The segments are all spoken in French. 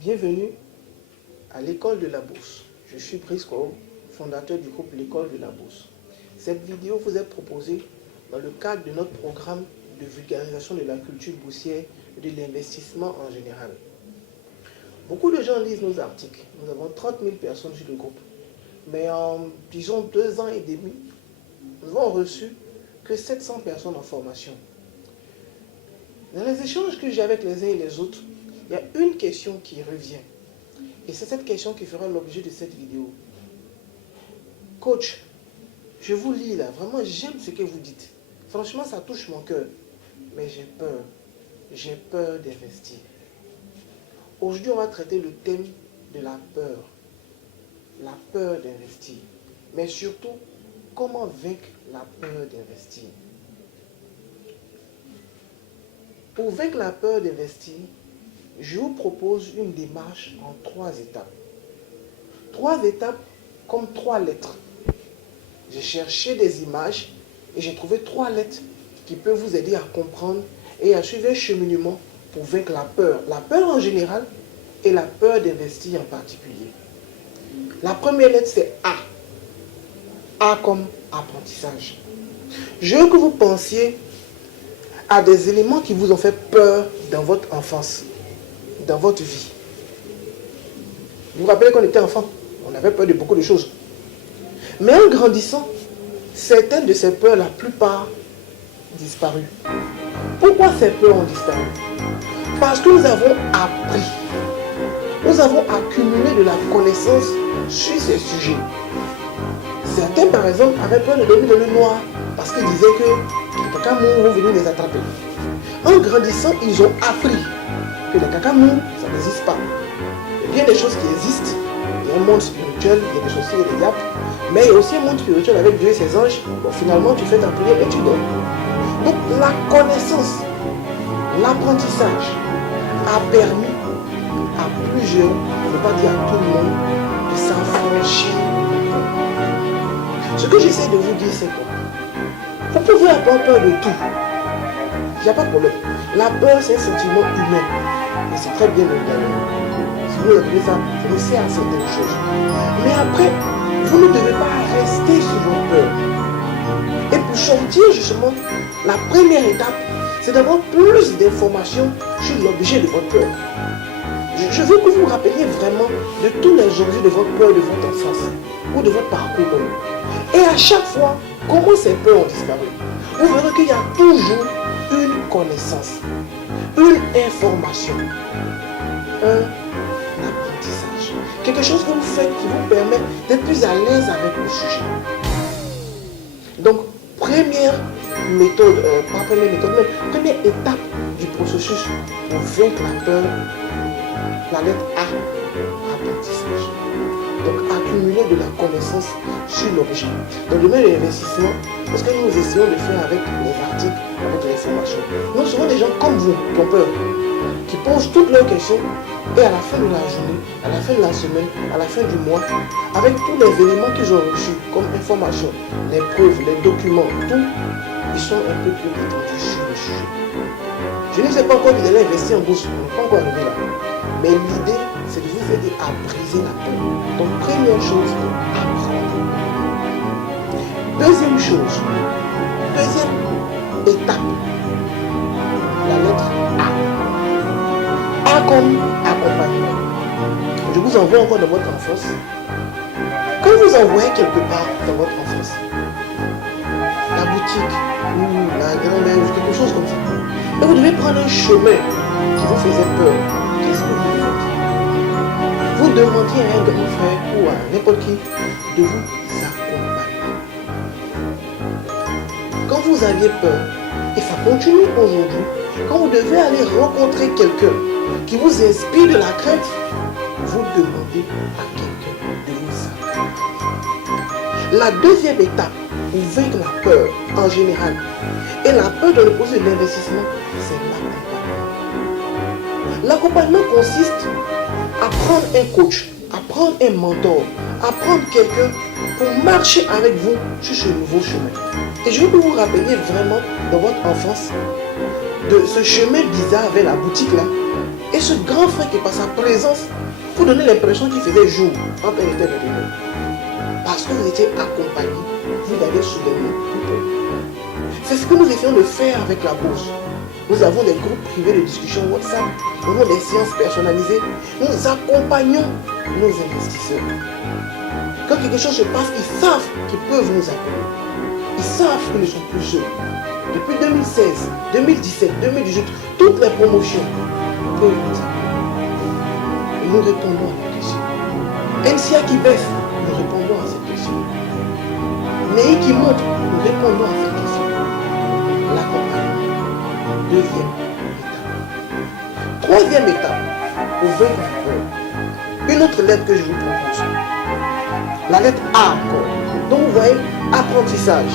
Bienvenue à l'école de la bourse. Je suis Brice Kouaou, fondateur du groupe l'école de la bourse. Cette vidéo vous est proposée dans le cadre de notre programme de vulgarisation de la culture boursière et de l'investissement en général. Beaucoup de gens lisent nos articles. Nous avons 30 000 personnes sur le groupe. Mais en, disons, 2 ans et demi, nous avons reçu que 700 personnes en formation. Dans les échanges que j'ai avec les uns et les autres, il y a une question qui revient. Et c'est cette question qui fera l'objet de cette vidéo. Coach, je vous lis là, vraiment j'aime ce que vous dites. Franchement, ça touche mon cœur. Mais j'ai peur. J'ai peur d'investir. Aujourd'hui, on va traiter le thème de la peur. La peur d'investir. Mais surtout, comment vaincre la peur d'investir. Pour vaincre la peur d'investir, je vous propose une démarche en 3 étapes. 3 étapes comme 3 lettres. J'ai cherché des images et j'ai trouvé 3 lettres qui peuvent vous aider à comprendre et à suivre un cheminement pour vaincre la peur. La peur en général et la peur d'investir en particulier. La première lettre c'est A. A comme apprentissage. Je veux que vous pensiez à des éléments qui vous ont fait peur dans votre enfance, dans votre vie. Vous vous rappelez qu'on était enfant, on avait peur de beaucoup de choses. Mais en grandissant, certaines de ces peurs, la plupart, disparu. Pourquoi ces peurs ont disparu? Parce que nous avons appris, nous avons accumulé de la connaissance sur ces sujets. Certains, par exemple, avaient peur de dormir dans le noir parce qu'ils disaient que les cacamous vont venir les attraper. En grandissant, ils ont appris que les cacamous, ça n'existe pas. Il y a bien des choses qui existent. Il y a un monde spirituel, il y a des sorciers et des diables. Mais il y a aussi un monde spirituel avec Dieu et ses anges. Bon, finalement, tu fais ta prière et tu dors. Donc, la connaissance, l'apprentissage a permis à plusieurs, pour ne pas dire à tout le monde, de s'affranchir. Ce que j'essaie de vous dire, c'est quoi? Vous pouvez avoir peur de tout. Il n'y a pas de problème. La peur, c'est un sentiment humain. Et c'est très bien d'ailleurs. Si vous appelez ça, vous sert à certaines choses. Mais après, vous ne devez pas rester sur vos peurs. Et pour sortir justement, la première étape, c'est d'avoir plus d'informations sur l'objet de votre peur. Je veux que vous vous rappeliez vraiment de tous les objets de votre peur de votre enfance ou de votre parcours. Et à chaque fois, comment ces peurs ont disparu? Vous verrez qu'il y a toujours une connaissance, une information, un apprentissage. Quelque chose que vous faites qui vous permet d'être plus à l'aise avec le sujet. Donc, première méthode, pas première méthode, mais première étape du processus pour vaincre la peur, la lettre A, apprentissage. Donc, accumuler de la connaissance sur l'objet. Dans le domaine de l'investissement, parce que nous essayons de faire avec les articles, avec les informations. Nous sommes des gens comme vous qui ont peur, qui posent toutes leurs questions et à la fin de la journée, à la fin de la semaine, à la fin du mois, avec tous les éléments qu'ils ont reçus comme information, les preuves, les documents, tout, ils sont un peu plus détendus sur le sujet. Je ne sais pas encore d'aller investir en bourse, on n'est pas encore arrivé là. Mais l'idée, c'est de vous aider à briser la peur. Donc, première chose, apprendre. Deuxième chose, deuxième étape, la lettre A. A comme accompagnement. Je vous envoie encore dans votre enfance. Quand vous envoyez quelque part dans votre enfance, la boutique, ou la grand-mère, ou quelque chose comme ça, et vous devez prendre un chemin qui vous faisait peur. Qu'est-ce que vous faites? Vous demandiez à un grand frère ou à n'importe qui de vous accompagner. Quand vous aviez peur, et ça continue aujourd'hui, quand vous devez aller rencontrer quelqu'un qui vous inspire de la crainte, vous demandez à quelqu'un de vous accompagner. La deuxième étape pour vaincre la peur en général et la peur dans le processus de l'investissement, c'est l'accompagnement. L'accompagnement consiste à prendre un coach, à prendre un mentor, à prendre quelqu'un pour marcher avec vous sur ce nouveau chemin. Et je veux que vous vous rappeliez vraiment dans votre enfance de ce chemin bizarre vers la boutique là, Et ce grand frère qui est par sa présence, vous donnez l'impression qu'il faisait jour quand elle était venue. Parce que vous étiez accompagné, vous avez soudainement plus peur. C'est ce que nous essayons de faire avec la bourse. Nous avons des groupes privés de discussion WhatsApp, nous avons des séances personnalisées, nous accompagnons nos investisseurs. Quand quelque chose se passe, ils savent qu'ils peuvent nous appeler. Ils savent qu'ils ne sont plus seuls. Depuis 2016, 2017, 2018, toutes les promotions peuvent nous appeler. Et nous répondons à la question. NCA qui baisse, nous répondons à cette question. NEI qui monte, nous répondons à cette question. L'accompagnement. Deuxième étape. Troisième étape, pour vaincre la peur. Une autre lettre que je vous propose. La lettre A encore. Donc vous voyez, apprentissage,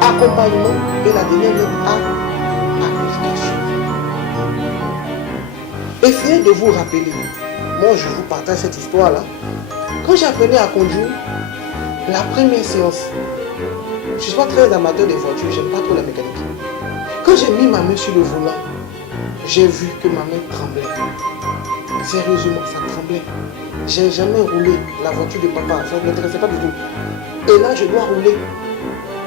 accompagnement et la dernière lettre A, application. Essayez de vous rappeler. Moi, je vous partage cette histoire-là. Quand j'apprenais à conduire, la première séance, je ne suis pas très amateur des voitures, je n'aime pas trop la mécanique. Quand j'ai mis ma main sur le volant, j'ai vu que ma main tremblait. Sérieusement, ça tremblait. J'ai jamais roulé la voiture de papa, ça ne m'intéressait pas du tout. Et là, je dois rouler.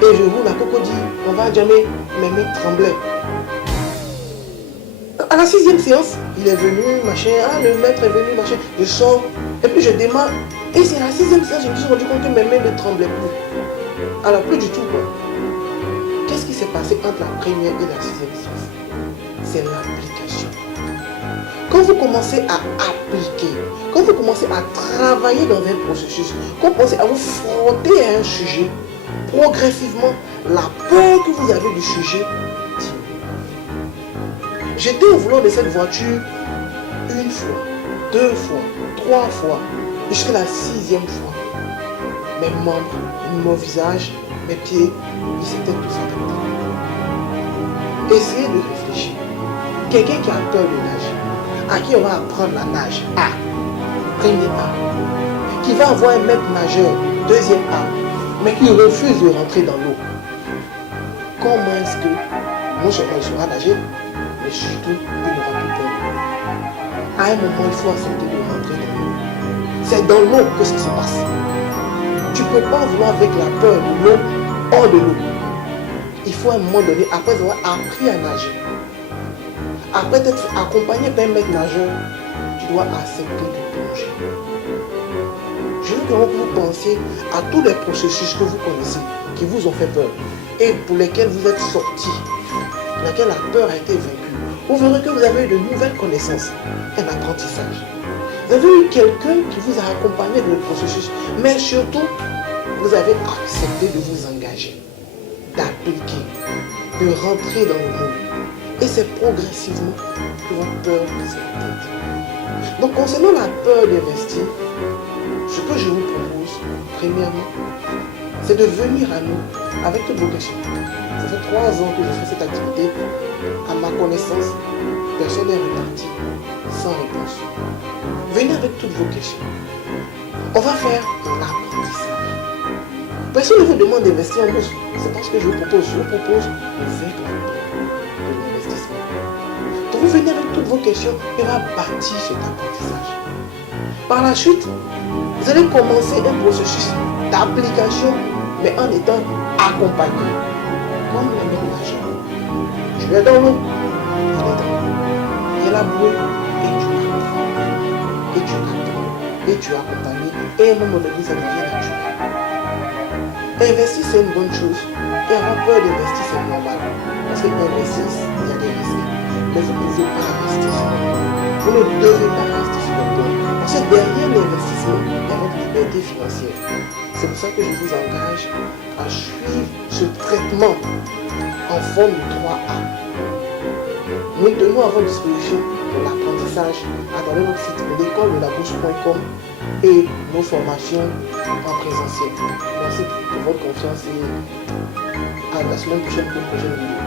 Et je roule à crocodile, on va jamais, mes mains tremblaient. À la 6e séance, il est venu, machin, le maître est venu, machin, je sors, et puis je démarre. Et c'est la 6e séance, je me suis rendu compte que mes mains ne tremblaient plus. Alors, plus du tout, quoi. Qu'est-ce qui s'est passé entre la première et la 6e séance? C'est l'application. Quand vous commencez à appliquer, quand vous commencez à travailler dans un processus, quand vous commencez à vous frotter à un sujet, progressivement, la peur que vous avez du sujet diminue. J'étais au volant de cette voiture une fois, 2 fois, 3 fois, jusqu'à la 6e fois. Mes membres, mon visage, mes pieds, ils étaient tous adaptés. Essayez de réfléchir. Quelqu'un qui a peur de nager, à qui on va apprendre la nage, A, premier A, qui va avoir un maître nageur, deuxième A, mais qui refuse de rentrer dans l'eau. Comment est-ce que non seulement il saura nager, mais surtout il n'aura plus peur de l'eau? À un moment, il faut accepter de rentrer dans l'eau. C'est dans l'eau que ça se passe. Tu ne peux pas vouloir avec la peur de l'eau hors de l'eau. Il faut à un moment donné, après avoir appris à nager, après être accompagné par un maître nageur, tu dois accepter de plonger. Je veux que vous pensiez à tous les processus que vous connaissez, qui vous ont fait peur, et pour lesquels vous êtes sortis, pour lesquels la peur a été vaincue. Vous verrez que vous avez eu de nouvelles connaissances, un apprentissage. Vous avez eu quelqu'un qui vous a accompagné dans le processus, mais surtout, vous avez accepté de vous engager, d'appliquer, de rentrer dans le monde. Et c'est progressivement que votre peur s'est éteinte. Donc, concernant la peur d'investir, ce que je vous propose, premièrement, c'est de venir à nous avec toutes vos questions. Ça fait 3 ans que je fais cette activité. À ma connaissance, personne n'est reparti sans réponse. Venez avec toutes vos questions. On va faire l'apprentissage. Personne ne vous demande d'investir en bourse. C'est pas ce que je vous propose. Je vous propose de faire la peur de l'investissement. Donc vous venez avec toutes vos questions et on va bâtir cet apprentissage. Par la suite, vous allez commencer un processus d'application, mais en étant accompagné. Comme le même nageur. Tu es dans l'eau, il est dans l'eau. Il y a la bouée et tu apprends. Et tu apprends. Et tu accompagnes. Et à un moment donné, ça devient naturel. Investir, c'est une bonne chose. Et avoir peur d'investir, c'est normal. Parce qu'investir, il y a des risques. Mais vous ne pouvez pas rester sur le peur. Vous ne devez pas rester sur le peur. Parce que derrière l'investissement, il y a votre liberté financière. C'est pour ça que je vous engage à suivre ce traitement en forme de 3A. Nous tenons à votre disposition pour l'apprentissage à travers notre site l'école de la bourse.com et nos formations en présentiel. Merci pour votre confiance et à la semaine prochaine pour une prochaine vidéo.